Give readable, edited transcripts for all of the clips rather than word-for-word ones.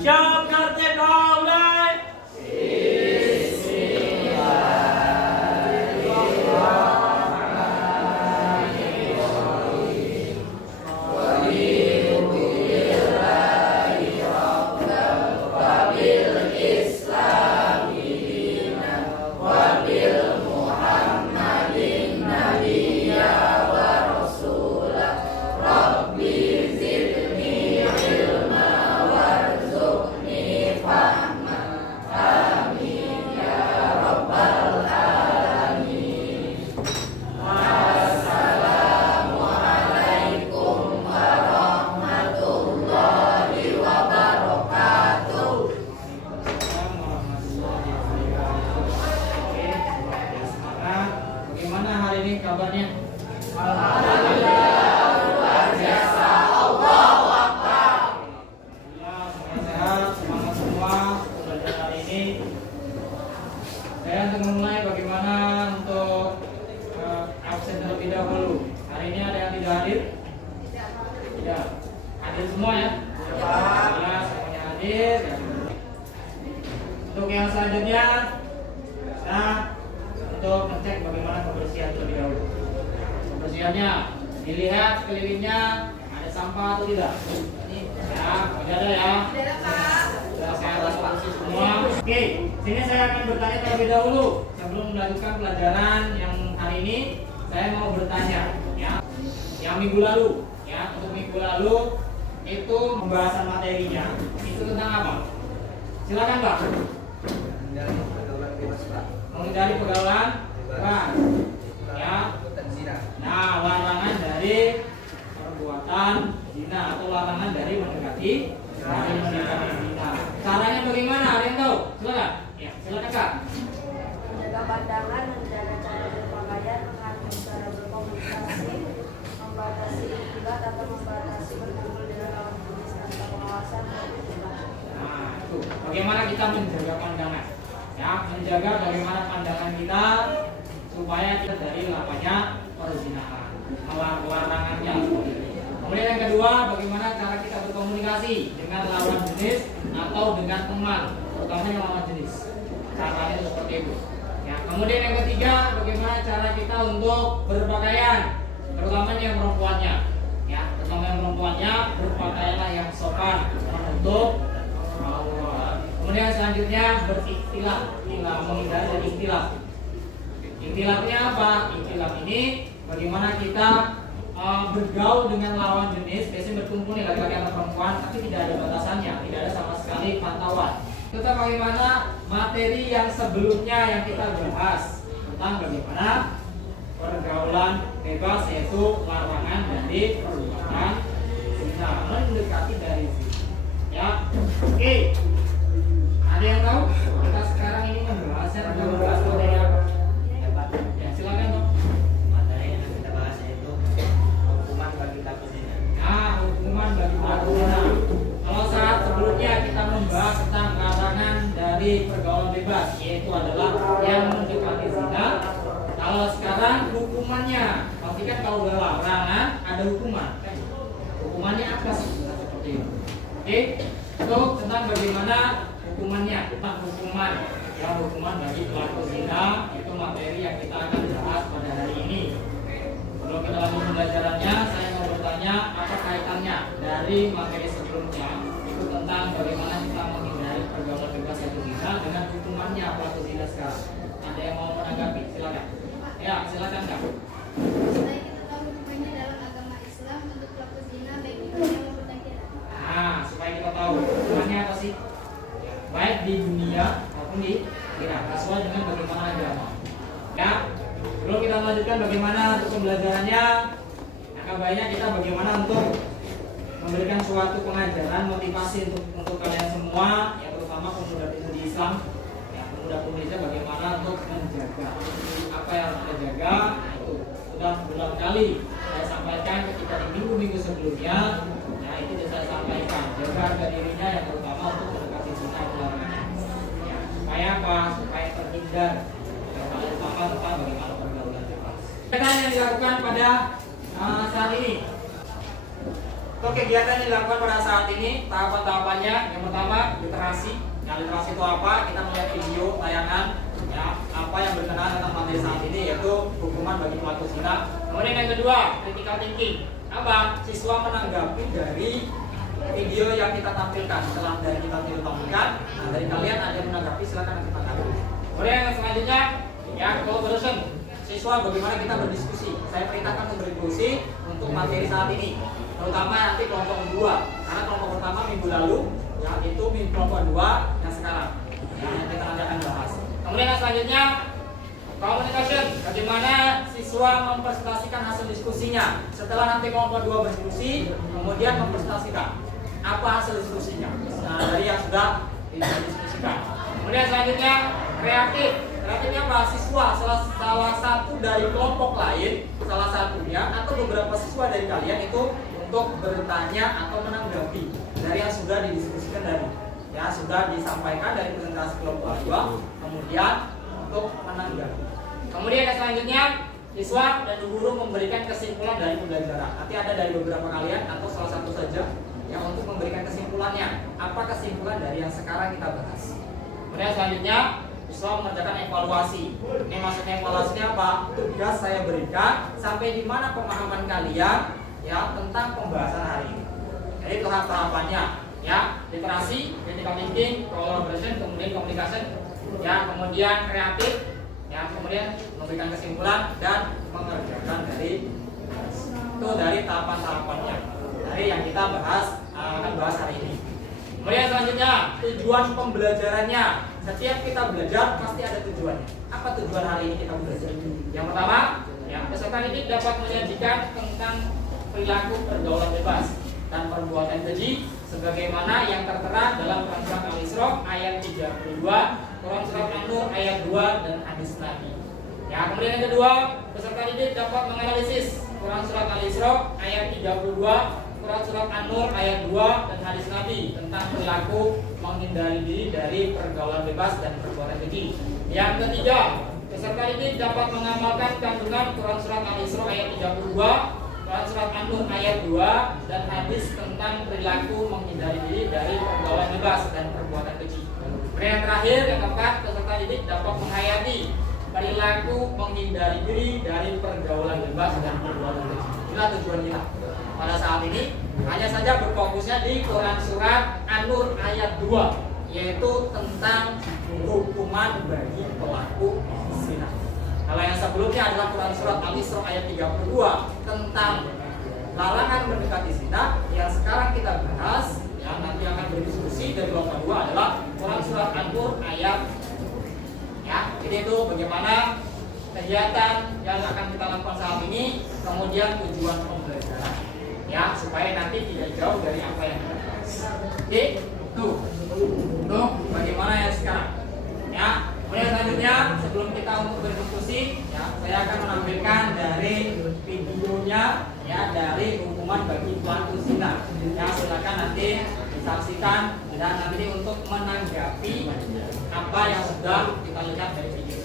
Siap Karteka mulai. Bagaimana hari ini kabarnya? Alhamdulillah luar biasa. Allahu Akbar. Alhamdulillah semuanya sehat, semangat semua belajar hari ini. Saya untuk memulai bagaimana untuk absen terlebih dahulu. Hari ini ada yang tidak hadir? Tidak. Hadir semua ya? Alhamdulillah semuanya hadir. Untuk yang selanjutnya, nah, untuk ngecek bagaimana kebersihan terlebih dahulu. Kebersihannya dilihat sekelilingnya ada sampah atau tidak. Ya, tidak ada ya. Sudah saya atas semua. Oke, sini saya akan bertanya terlebih dahulu sebelum melanjutkan pelajaran yang hari ini. Saya mau bertanya, ya, yang minggu lalu, ya, untuk minggu lalu itu pembahasan materinya itu tentang apa? Silakan Pak. Menghindari pergaulan bebas, ya. Nah, larangan dari perbuatan zina atau larangan dari mendekati zina. Caranya bagaimana? Ada yang tahu? Silakan. Ya, silakan Kak. Menjaga pandangan, menjaga cara berpakaian, mengatur cara berkomunikasi, membatasi ibadah atau membatasi berkumpul dengan lawan jenis tanpa pengawasan dan pertimbangan. Nah, itu. Bagaimana kita menjaga pandangan? Ya, menjaga bagaimana pandangan kita supaya kita dari lapanya perzinahan, larangannya seperti itu. Kemudian yang kedua, bagaimana cara kita berkomunikasi dengan lawan jenis atau dengan teman, terutama lawan jenis. Caranya seperti itu. Ya, kemudian yang ketiga, bagaimana cara kita untuk berpakaian, terutama yang perempuannya. Ya, terutama yang perempuannya berpakaianlah yang sopan menutup aurat. Kemudian selanjutnya berikhtilaf, menghindari dari ikhtilaf. Ikhtilafnya apa? Ikhtilaf ini bagaimana kita bergaul dengan lawan jenis, biasanya berkumpul nih laki-laki atau perempuan, tapi tidak ada batasannya, tidak ada sama sekali pantauan. Tentang bagaimana materi yang sebelumnya yang kita bahas tentang bagaimana pergaulan bebas, yaitu larangan dari perbuatan zina, mendekati dari zina. Ya, oke. Ada yang tahu? Kita sekarang ini membahasnya tentang membahas materi apa? Ya, silakan Dok. Materi yang kita bahas yaitu hukuman bagi pelaku zina. Nah, hukuman bagi pelaku zina. Kalau saat sebelumnya kita membahas tentang larangan dari pergaulan bebas, yaitu adalah yang mendekati zina. Kalau sekarang hukumannya, pasti kan kalau udah larangan ada hukuman. Hukumannya apa sih? Seperti itu. Oke, itu tentang bagaimana hukumannya, tentang hukuman. Ya, hukuman bagi pelaku zina itu materi yang kita akan bahas pada hari ini. Sebelum kita lanjut pembelajarannya, saya mau bertanya apa kaitannya dari materi sebelumnya itu tentang bagaimana kita menghindari pergaulan bebas yaitu zina dengan hukumannya pelaku zina sekarang. Ada yang mau menanggapi? Silakan. Ya, silakan Kak. Supaya kita tahu hukumannya dalam agama Islam untuk pelaku zina baik itu yang maupun akhirat. Nah, supaya kita tahu hukumannya apa sih? Baik di dunia maupun di akhirat, sesuai dengan bagaimana agama. Ya, sebelum kita lanjutkan bagaimana untuk pembelajarannya, maka baiknya kita bagaimana untuk memberikan suatu pengajaran motivasi untuk kalian semua, ya terutama pemuda-pemudi Islam, ya pemuda-pemudi Islam bagaimana untuk menjaga apa yang harus kita jaga. Nah, itu sudah berulang kali saya sampaikan ketika di minggu-minggu sebelumnya. Nah, itu sudah saya sampaikan, jaga harga dirinya yang terutama untuk mendekati zina larangan. Ya, supaya apa? Supaya terhindar. Yang paling utama tentang bagaimana pergaulan bebas. Kegiatan yang dilakukan pada saat ini Untuk kegiatan yang dilakukan pada saat ini, tahapan-tahapannya yang pertama literasi. Yang literasi itu apa? Kita melihat video tayangan ya, apa yang berkenaan tentang materi saat ini, yaitu hukuman bagi pelaku zina. Kemudian yang kedua, critical thinking. Apa? Siswa menanggapi dari video yang kita tampilkan. Setelah dari kita tampilkan, nah dari kalian ada yang menanggapi, silakan kita tanggapi. Kemudian yang selanjutnya, ya collaboration. Siswa bagaimana kita berdiskusi. Saya perintahkan untuk berdiskusi untuk materi saat ini, terutama nanti kelompok kedua, karena kelompok pertama minggu lalu, ya itu kelompok kedua yang sekarang, yang kita nanti akan bahas. Kemudian yang selanjutnya, communication. Bagaimana siswa mempresentasikan hasil diskusinya. Setelah nanti kelompok kedua berdiskusi, kemudian mempresentasikan apa hasil diskusinya. Nah dari yang sudah didiskusikan. Kemudian selanjutnya kreatif. Kreatifnya apa? Siswa salah satu dari kelompok lain, salah satunya atau beberapa siswa dari kalian itu untuk bertanya atau menanggapi dari yang sudah didiskusikan tadi, ya sudah disampaikan dari presentasi kelompok kedua, kemudian untuk menanggapi. Kemudian yang selanjutnya, siswa dan guru memberikan kesimpulan dari pembelajaran. Nanti ada dari beberapa kalian atau salah satu saja yang untuk memberikan kesimpulannya. Apa kesimpulan dari yang sekarang kita bahas? Kemudian selanjutnya, siswa mengerjakan evaluasi. Ini maksudnya evaluasinya apa? Tugas saya berikan sampai di mana pemahaman kalian ya tentang pembahasan hari ini. Jadi tahap-tahapannya ya literasi, critical thinking, collaboration, kemudian communication, ya kemudian kreatif, ya kemudian memberikan kesimpulan dan mengerjakan dari itu dari tahapan-tahapannya dari yang kita akan bahas hari ini. Kemudian selanjutnya tujuan pembelajarannya. Setiap kita belajar pasti ada tujuannya. Apa tujuan hari ini kita belajar? Yang pertama, ya peserta didik dapat menyajikan tentang perilaku pergaulan bebas dan perbuatan keji sebagaimana yang tertera dalam Quran Surat Al-Isra ayat 32, Quran Surat An-Nur ayat 2 dan hadis Nabi. Ya, kemudian yang kedua, peserta didik dapat menganalisis Quran Surat Al-Isra ayat 32, Quran Surat An-Nur ayat 2 dan hadis Nabi tentang perilaku menghindari diri dari pergaulan bebas dan perbuatan keji. Yang ketiga, peserta didik dapat mengamalkan kandungan Quran Surat Al-Isra ayat 32, Quran Surat An-Nur ayat 2 dan hadis tentang perilaku menghindari diri dari pergaulan bebas dan perbuatan keji. Yang terakhir, yang keempat, peserta didik dapat menghayati perilaku menghindari diri dari pergaulan bebas dan perbuatan keji. Inilah tujuan kita pada saat ini. Hanya saja berfokusnya di Quran Surat An-Nur ayat 2, yaitu tentang hukuman bagi pelaku zina. Kalau yang sebelumnya adalah Quran Surat Al-Isra ayat 32 tentang larangan mendekati zina. Yang sekarang kita bahas, yang nanti akan berdiskusi dari kelompok kedua adalah Quran Surat An-Nur ayat ya. Jadi itu bagaimana kegiatan yang akan kita lakukan saat ini, kemudian tujuan pembelajaran, ya supaya nanti tidak jauh dari apa yang kita bahas. Oke, tuh bagaimana yang sekarang, ya. Kemudian selanjutnya sebelum kita untuk berdiskusi, ya saya akan menampilkan dari videonya, ya dari hukuman bagi pelaku zina. Ya silakan nanti disaksikan dan nanti untuk menanggapi apa yang sudah kita lihat dari video.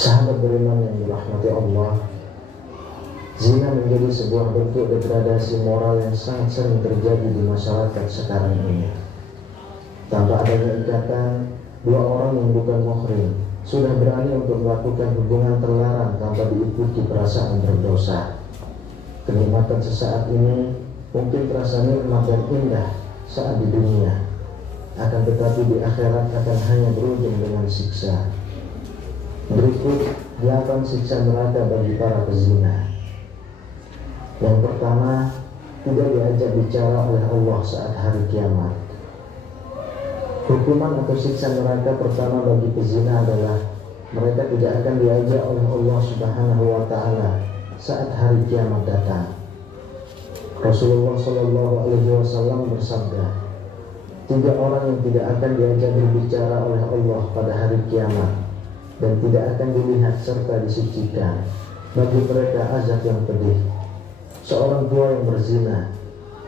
Sahabat beriman yang dirahmati Allah, zina menjadi sebuah bentuk degradasi moral yang sangat sering terjadi di masyarakat sekarang ini. Tanpa adanya ikatan, dua orang yang bukan muhrim sudah berani untuk melakukan hubungan terlarang tanpa diikuti perasaan berdosa. Kenikmatan sesaat ini mungkin terasa nikmat dan indah saat di dunia, akan tetapi di akhirat akan hanya berujung dengan siksa. Berikut 8 siksa neraka bagi para pezina. Yang pertama, tidak diajak bicara oleh Allah saat hari kiamat. Hukuman atau siksa neraka pertama bagi pezina adalah mereka tidak akan diajak oleh Allah Subhanahu wa Ta'ala saat hari kiamat datang. Rasulullah SAW bersabda, 3 orang yang tidak akan diajak berbicara oleh Allah pada hari kiamat dan tidak akan dilihat serta disucikan, bagi mereka azab yang pedih. Seorang tua yang berzina,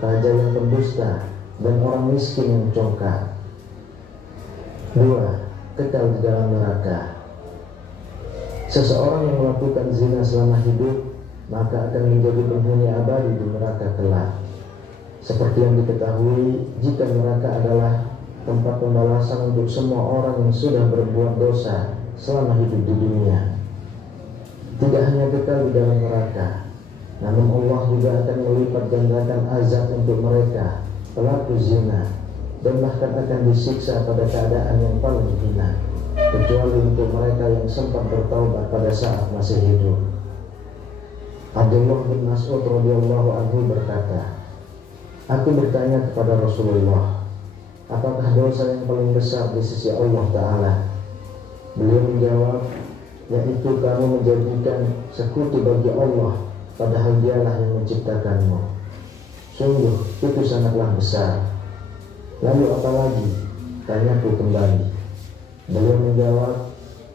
raja yang pendusta, dan orang miskin yang congkak. 2. Kekal di dalam neraka. Seseorang yang melakukan zina selama hidup maka akan menjadi penghuni abadi di neraka kelak. Seperti yang diketahui, jika neraka adalah tempat pembalasan untuk semua orang yang sudah berbuat dosa selama hidup di dunia. Tidak hanya kekal di dalam neraka, namun Allah juga akan melipat gandakan azab untuk mereka pelaku zina, dan bahkan akan disiksa pada keadaan yang paling hina, kecuali untuk mereka yang sempat bertaubat pada saat masih hidup. Abdullah bin Mas'ud radhiyallahu anhu berkata, "Aku bertanya kepada Rasulullah, apakah dosa yang paling besar di sisi Allah Ta'ala?" Beliau menjawab, yaitu kamu menjadikan sekutu bagi Allah padahal dialah yang menciptakanmu. Sungguh itu sangatlah besar. Lalu apa lagi? Tanyaku kembali. Beliau menjawab,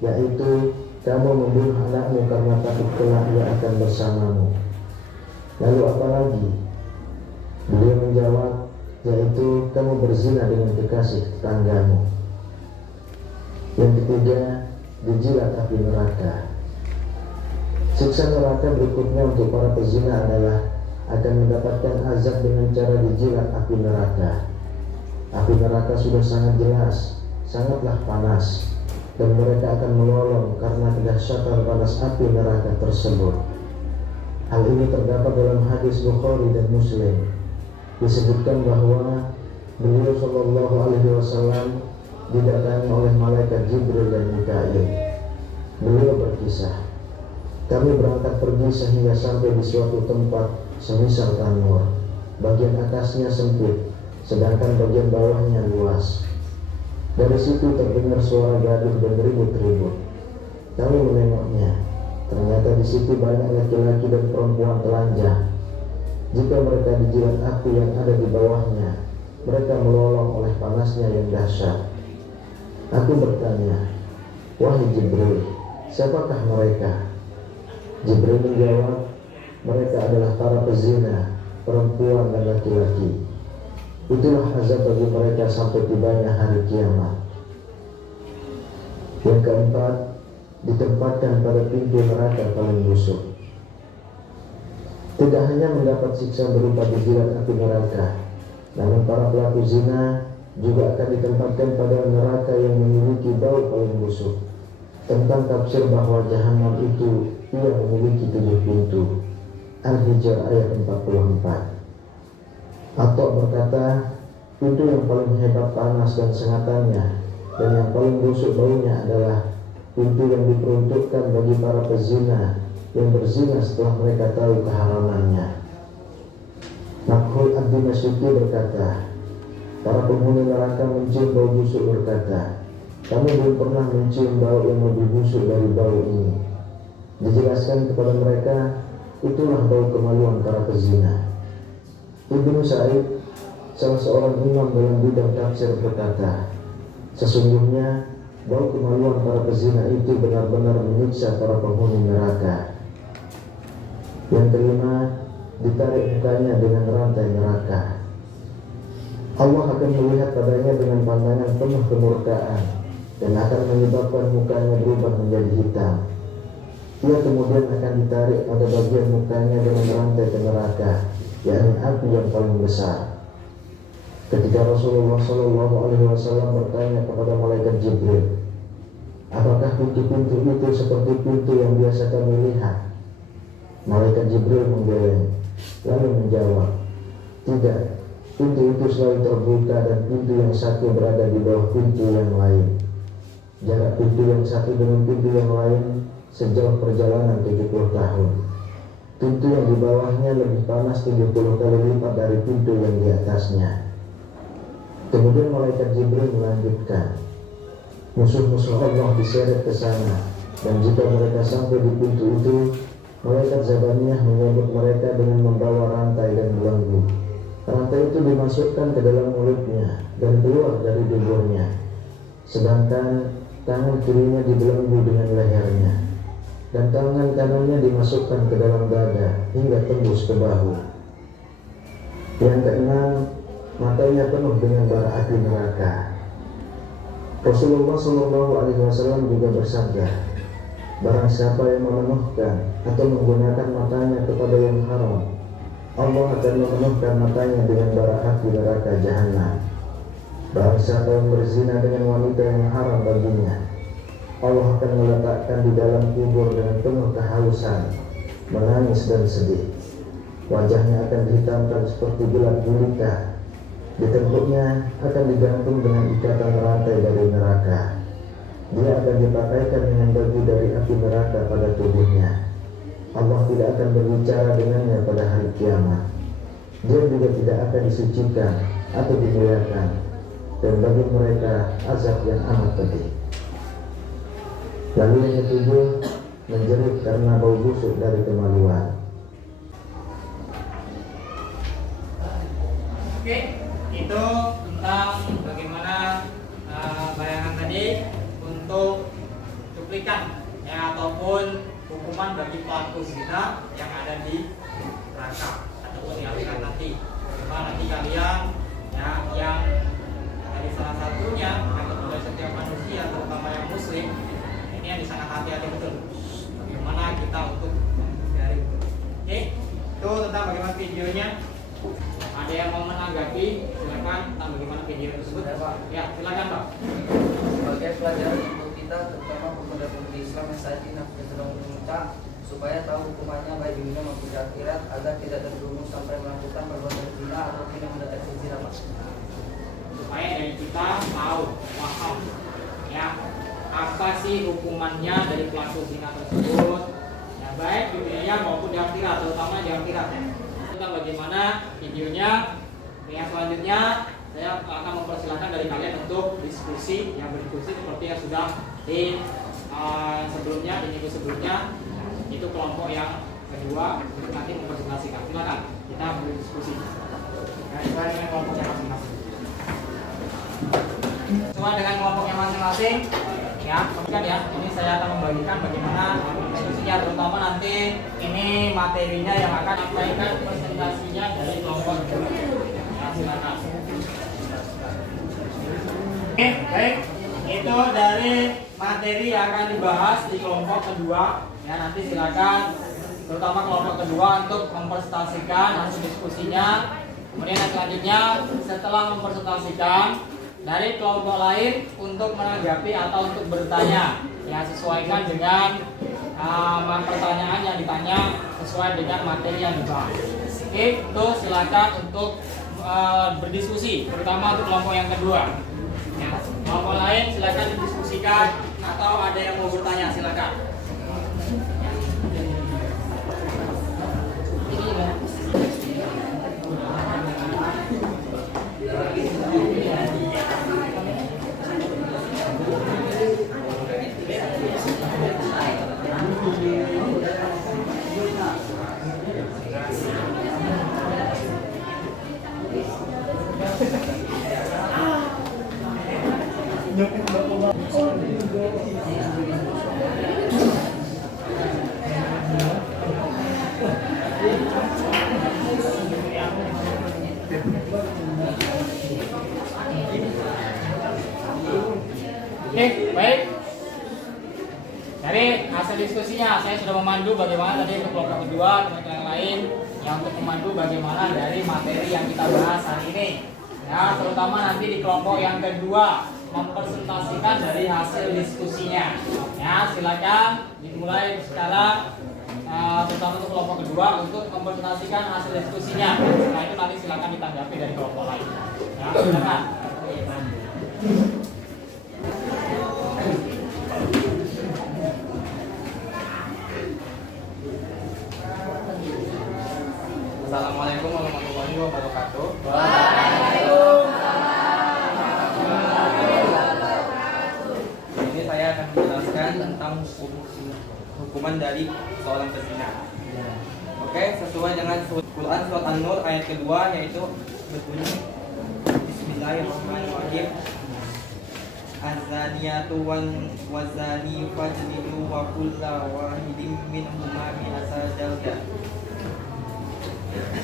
yaitu kamu membunuh anakmu karena takut kelak ia akan bersamamu. Lalu apa lagi? Beliau menjawab, yaitu kamu berzina dengan kekasih tetanggamu. Yang ketiga, dijilat api neraka. Siksa neraka berikutnya untuk para pezina adalah akan mendapatkan azab dengan cara dijilat api neraka. Api neraka sudah sangat jelas, sangatlah panas, dan mereka akan melolong karena kedahsyatan panas api neraka tersebut. Hal ini terdapat dalam hadis Bukhari dan Muslim. Disebutkan bahwa beliau Shallallahu Alaihi Wasallam didatangi oleh malaikat Jibril dan Mikail. Beliau berkisah, kami berangkat pergi sehingga sampai di suatu tempat semisal tanur. Bagian atasnya sempit, sedangkan bagian bawahnya luas. Dari situ terdengar suara gaduh dan ribut-ribut. Kami menengoknya. Ternyata di situ banyak laki-laki dan perempuan telanjang. Jika mereka dijilat api yang ada di bawahnya, mereka melolong oleh panasnya yang dahsyat. Aku bertanya, "Wahai Jibril, siapakah mereka?" Jibril menjawab, "Mereka adalah para pezina, perempuan dan laki-laki. Itulah azab bagi mereka sampai tibanya hari kiamat." Yang keempat, ditempatkan pada pintu neraka paling busuk. Tidak hanya mendapat siksa berupa dijilat api neraka, namun para pelaku zina juga akan ditempatkan pada neraka yang memiliki bau paling busuk. Tentang tafsir bahwa jahanam itu ia memiliki 7 pintu. Al-Hijr ayat 44. Atok berkata, pintu yang paling hebat panas dan sengatannya dan yang paling busuk baunya adalah pintu yang diperuntukkan bagi para pezina yang berzina setelah mereka tahu keharamannya. Makhul Ad-Dimashqi berkata, para penghuni neraka mencium bau busuk berkata, kami belum pernah mencium bau yang lebih busuk dari bau ini. Dijelaskan kepada mereka, itulah bau kemaluan para pezina. Ibnu Sa'id, salah seorang imam dalam bidang tafsir berkata, sesungguhnya bau kemaluan para pezina itu benar-benar menyiksa para penghuni neraka. Yang kelima, ditarik mukanya dengan rantai neraka. Allah akan melihat padanya dengan pandangan penuh kemurkaan dan akan menyebabkan mukanya berubah menjadi hitam. Ia kemudian akan ditarik pada bagian mukanya dengan rantai ke neraka, yakni api yang paling besar. Ketika Rasulullah SAW bertanya kepada malaikat Jibril, apakah pintu-pintu itu seperti pintu yang biasa kami lihat? Malaikat Jibril menggeleng, lalu menjawab, tidak, pintu itu selalu terbuka dan pintu yang satu berada di bawah pintu yang lain. Jarak pintu yang satu dengan pintu yang lain sejauh perjalanan 70 tahun. Pintu yang di bawahnya lebih panas 70 kali lipat dari pintu yang di atasnya. Kemudian malaikat Jibril melanjutkan, musuh-musuh Allah diseret ke sana, dan jika mereka sampai di pintu itu, malaikat Zabaniyah menyambut mereka dengan membawa rantai dan belenggu. Rantai itu dimasukkan ke dalam mulutnya dan keluar dari duburnya, sedangkan tangan kirinya dibelenggu dengan lehernya, dan tangan kanannya dimasukkan ke dalam dada hingga tembus ke bahu. Yang keenam, matanya penuh dengan bara api neraka. Rasulullah SAW juga bersabda, barang siapa yang memenuhkan atau menggunakan matanya kepada yang haram, Allah akan memenuhkan matanya dengan bara api neraka jahanam. Barang siapa yang berzina dengan wanita yang haram baginya, Allah akan meletakkan di dalam kubur dengan penuh kehausan, menangis dan sedih. Wajahnya akan dihitamkan seperti gelap gulita. Di tengkuknya akan digantung dengan ikatan rantai dari neraka. Dia akan dipakaikan dengan baju dari api neraka pada tubuhnya. Allah tidak akan berbicara dengannya pada hari kiamat. Dia juga tidak akan disucikan atau dimuliakan. Dan bagi mereka azab yang amat pedih. Lalu yang ketujuh, menjerit karena bau busuk dari kemaluan. Oke, itu tentang bagaimana bayangan tadi untuk cuplikan ya, ataupun hukuman bagi pelaku zina yang ada di neraka ataupun di akhirat nanti. Cuma nanti kalian ya, yang dari salah satunya yang kepada setiap manusia terutama yang muslim ini yang sangat hati-hati betul bagaimana kita untuk menghindari. Oke, itu tentang bagaimana videonya. Ada yang mau menanggapi, silakan tentang bagaimana video tersebut. Ya, silakan Pak. Sebagai pelajaran untuk kita, terutama pemuda-pemudi Islam yang saat ini sedang meminta supaya tahu hukumannya baik di dunia maupun di akhirat agar tidak terjerumus sampai melakukan perbuatan zina atau tidak mendeteksi zina, Pak. Supaya dari kita tahu, paham, ya apa sih hukumannya dari pelaku zina tersebut, ya baik di dunia maupun di akhirat, terutama di akhirat. Tentang bagaimana videonya. Yang selanjutnya saya akan mempersilahkan dari kalian untuk diskusi, yang berdiskusi seperti yang sudah di sebelumnya, di minggu sebelumnya. Itu kelompok yang kedua untuk nanti mempresentasikan. Silakan kita berdiskusi. Sesuai dengan kelompoknya masing-masing. Sesuai dengan kelompoknya masing-masing. Ya, kemudian ya, ini saya akan membagikan bagaimana diskusinya, terutama nanti ini materinya yang akan disampaikan presentasinya dari kelompok kedua. Ya, silakan. Oke, baik. Itu dari materi yang akan dibahas di kelompok kedua. Ya, nanti silakan terutama kelompok kedua untuk mempresentasikan hasil diskusinya. Kemudian yang selanjutnya setelah mempresentasikan dari kelompok lain untuk menanggapi atau untuk bertanya, ya sesuaikan dengan pertanyaan yang ditanya sesuai dengan materi yang dibahas. Oke, itu silakan untuk berdiskusi, terutama untuk kelompok yang kedua. Ya, kelompok lain silakan didiskusikan atau ada yang mau bertanya silakan. Oke, baik. Dari hasil diskusinya saya sudah memandu bagaimana tadi untuk kelompok kedua, teman-teman yang lain yang untuk memandu bagaimana dari materi yang kita bahas hari ini. Ya, terutama nanti di kelompok yang kedua mempresentasikan dari hasil diskusinya. Ya, silakan dimulai sekarang, terutama untuk kelompok kedua untuk mempresentasikan hasil diskusinya. Setelah itu nanti silakan ditanggapi dari kelompok lain. Ya, silakan. Assalamualaikum warahmatullahi wabarakatuh. Ini saya akan menjelaskan tentang hukuman dari seorang pezina. Oke, sesuai dengan Quran surat An-Nur ayat kedua, yaitu berbunyi Bismillahirrahmanirrahim. Az-zaniyatu waz-zani fajlidu wa kulla wahidin minhuma mi'ata jaldah.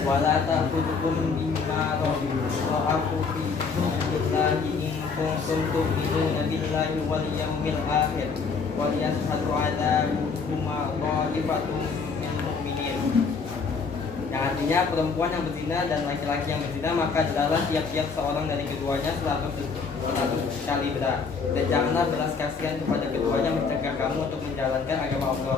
wala ta'khudhukum bima ra'akum fi billahi in kuntum tu'minuna billahi wal yawmil akhir wal yashhadu 'adaluhuma qa'ifatun minal mu'minin. Yang artinya perempuan yang berzina dan laki-laki yang berzina maka adalah tiap-tiap seorang dari keduanya 100 kali berat. Dan janganlah belas kasihan kepada keduanya mencegah kamu untuk menjalankan agama Allah.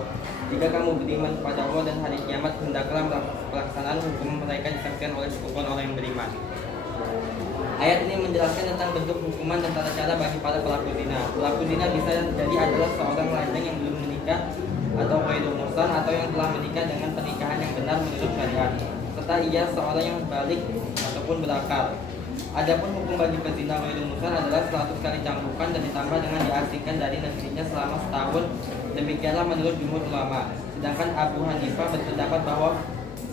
Jika kamu beriman kepada Allah dan hari kiamat, hendaklah pelaksanaan hukum mereka disaksikan oleh sekumpulan orang yang beriman. Ayat ini menjelaskan tentang bentuk hukuman dan tata cara bagi para pelaku zina. Pelaku zina bisa jadi adalah seorang lajang yang belum menikah atau ghairul muhsan atau yang telah menikah dengan pernikahan yang benar menurut syariat, serta ia seorang yang balik ataupun berakal. Adapun hukum bagi pezina ghairul muhsan adalah 100 kali cambukan dan ditambah dengan diasingkan dari negerinya selama setahun. Demikianlah menurut jumhur ulama. Sedangkan Abu Hanifah berpendapat bahwa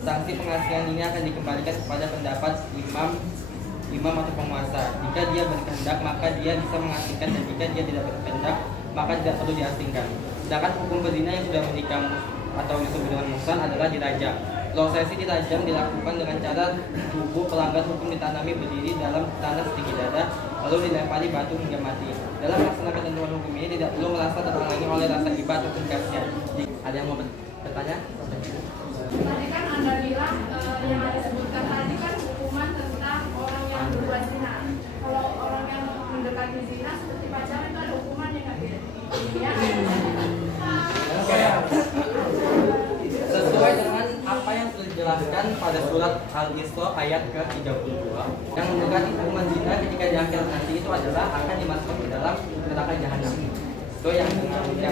sanksi pengasingan ini akan dikembalikan kepada pendapat imam atau penguasa. Jika dia berkehendak maka dia bisa mengasingkan, dan jika dia tidak berkehendak maka tidak perlu diasingkan. Sedangkan hukum pezina yang sudah menikah atau disebut dengan muhsan adalah dirajam. Prosesi dirajam dilakukan dengan cara tubuh pelanggar hukum ditanami berdiri dalam tanah setinggi dada, lalu dilempari batu hingga mati. Dalam melaksanakan ketentuan hukum ini tidak perlu merasa terhalangi oleh rasa iba ataupun kasihan. Ada yang mau bertanya? Tadi kan Anda bilang yang ada disebutkan tadi kan hukuman tentang orang yang berbuat zina. Kalau orang yang mendekati zina seperti pacaran itu ada hukumannya nggak? Sesuai dengan apa yang sudah dijelaskan pada surat Al-Isra ayat ke-32, yang mendekati hukuman zina ketika di akhirat nanti itu adalah akan dimasukkan ke dalam neraka jahanam. Itu yang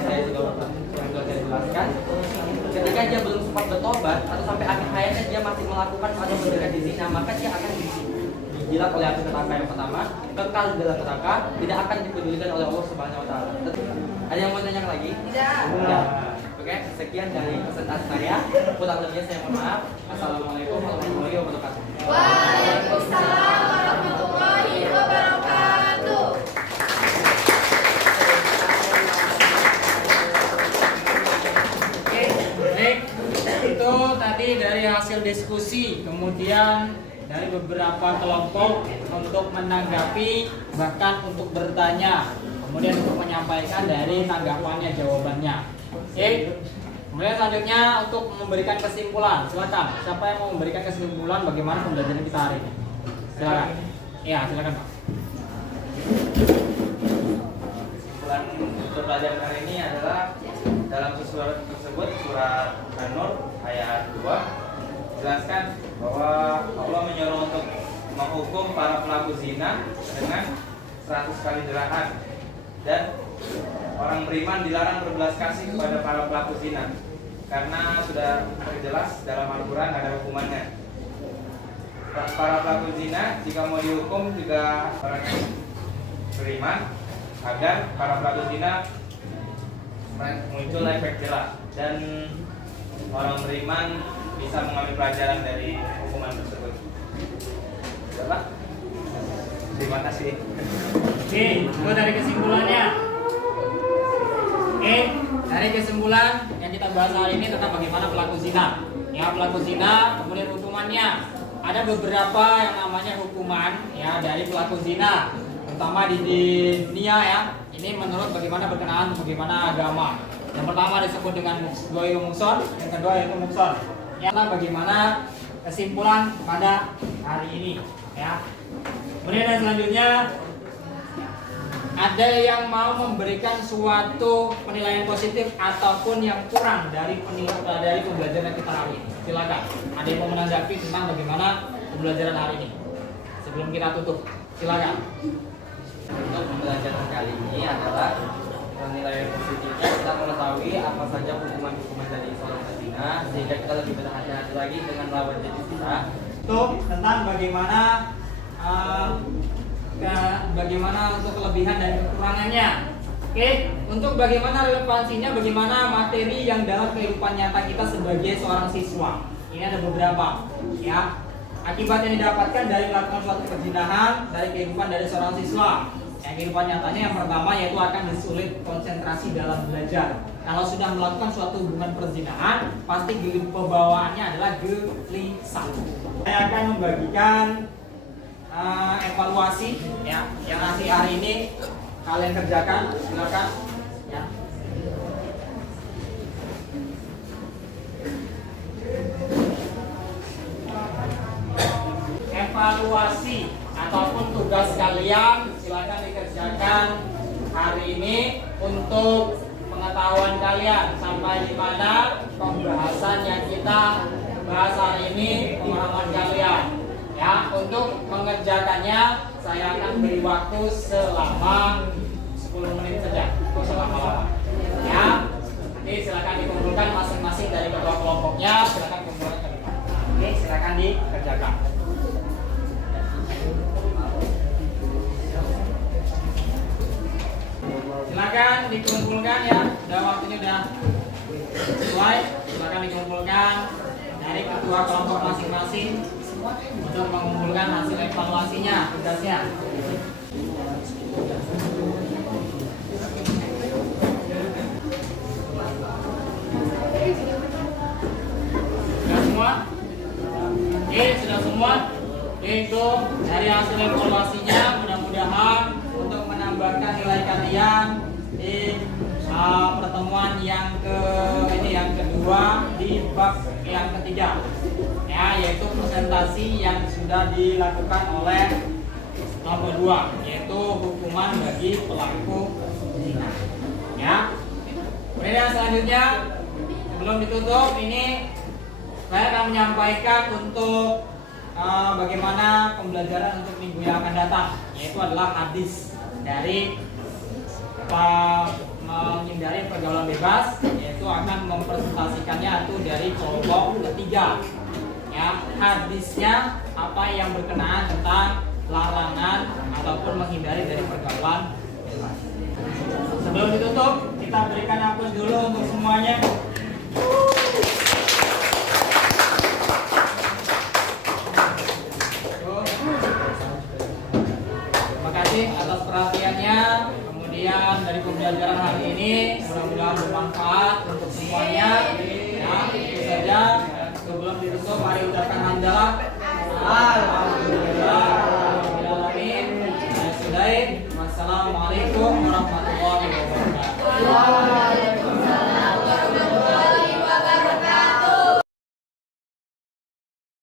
saya sudah jelaskan. Ketika dia belum sempat bertobat atau sampai akhir hayatnya dia masih melakukan atau mendekati zina, maka dia akan dijilat oleh api neraka yang pertama, kekal di dalam neraka, tidak akan dipedulikan oleh Allah Subhanahu wa taala. Ada yang mau tanya lagi? Tidak. Oke, sekian dari presentasi saya. Kurang lebihnya saya mohon maaf. Assalamualaikum warahmatullahi wabarakatuh. Waalaikumsalam warahmatullahi wabarakatuh. Oke, baik. Itu tadi dari hasil diskusi, kemudian dari beberapa kelompok untuk menanggapi, bahkan untuk bertanya, kemudian untuk menyampaikan dari tanggapannya, jawabannya. Oke. Kemudian selanjutnya untuk memberikan kesimpulan, silakan. Siapa yang mau memberikan kesimpulan bagaimana pembelajaran kita hari ini? Silakan. Ya, silakan Pak. Kesimpulan untuk pelajaran hari ini adalah dalam surat tersebut, surat An-Nur ayat 2, jelaskan bahwa Allah menyuruh untuk menghukum para pelaku zina dengan 100 kali jerahan, dan orang beriman dilarang berbelas kasih kepada para pelaku zina karena sudah terjelas dalam Al-Quran ada hukumannya. Para pelaku zina jika mau dihukum juga orang yang beriman, agar para pelaku zina muncul efek jelas dan orang beriman bisa mengambil pelajaran dari hukuman tersebut. Bapak, terima kasih. Oke, itu dari kesimpulannya. Oke, dari kesimpulan yang kita bahas hari ini tentang bagaimana pelaku zina. Ya, pelaku zina, kemudian hukumannya. Ada beberapa yang namanya hukuman ya dari pelaku zina, terutama di dunia ya. Ini menurut bagaimana berkenaan bagaimana agama. Yang pertama disebut dengan ghairul muhsan, yang kedua yaitu muhsan. Ya, bagaimana kesimpulan pada hari ini ya. Kemudian yang selanjutnya ada yang mau memberikan suatu penilaian positif ataupun yang kurang dari pembelajaran kita hari ini. Silakan. Ada yang mau menanggapi tentang bagaimana pembelajaran hari ini sebelum kita tutup? Silakan. Untuk pembelajaran kali ini adalah penilaian positifnya kita mengetahui apa saja hukuman-hukuman dari seorang pezina sehingga kita lebih berhati-hati lagi dengan lawan jenis kita. Itu tentang bagaimana untuk kelebihan dan kekurangannya. Oke, untuk bagaimana relevansinya, bagaimana materi yang dalam kehidupan nyata kita sebagai seorang siswa. Ini ada beberapa ya. Akibat yang didapatkan dari melakukan suatu perzinahan dari kehidupan dari seorang siswa. kehidupan nyatanya yang pertama yaitu akan disulit konsentrasi dalam belajar. Kalau sudah melakukan suatu hubungan perzinahan, pasti pembawaannya adalah gelisah. Saya akan membagikan evaluasi ya, yang nanti hari ini kalian kerjakan, silakan ya. Evaluasi ataupun tugas kalian silakan dikerjakan hari ini untuk pengetahuan kalian sampai di mana pembahasan yang kita bahas hari ini, pemahaman kalian. Ya, untuk mengerjakannya saya akan beri waktu selama 10 menit saja, tidak usah lama-lama. Ya, nanti silakan dikumpulkan masing-masing dari ketua kelompoknya, silakan kumpulkan ke depan. Oke, silakan dikerjakan. Silakan dikumpulkan ya, udah waktunya udah sesuai. Silakan dikumpulkan dari ketua kelompok masing-masing untuk mengumpulkan hasil evaluasinya, tugasnya. Sudah semua? Oke, sudah semua. Itu dari hasil evaluasinya, mudah-mudahan untuk menambahkan nilai kalian di pertemuan yang kedua di bab yang ketiga, ya, yaitu presentasi yang sudah dilakukan oleh nomor 2, yaitu hukuman bagi pelaku zina. Ya. Kemudian selanjutnya, sebelum ditutup ini saya akan menyampaikan untuk bagaimana pembelajaran untuk minggu yang akan datang, yaitu adalah hadis dari menghindari pergaulan bebas, yaitu akan mempresentasikannya itu dari kelompok ketiga. Ya, hadisnya apa yang berkenaan tentang larangan ataupun menghindari dari pergaulan bebas. Sebelum ditutup, kita berikan aplaus dulu untuk semuanya. Terima kasih atas perhatiannya. Kemudian dari pembelajaran hari ini mudah-mudahan bermanfaat untuk semuanya. Ya, itu saja. Sebelum ditutup, mari ucapkan hamdalah. Alhamdulillah. Wassalamualaikum warahmatullahi wabarakatuh.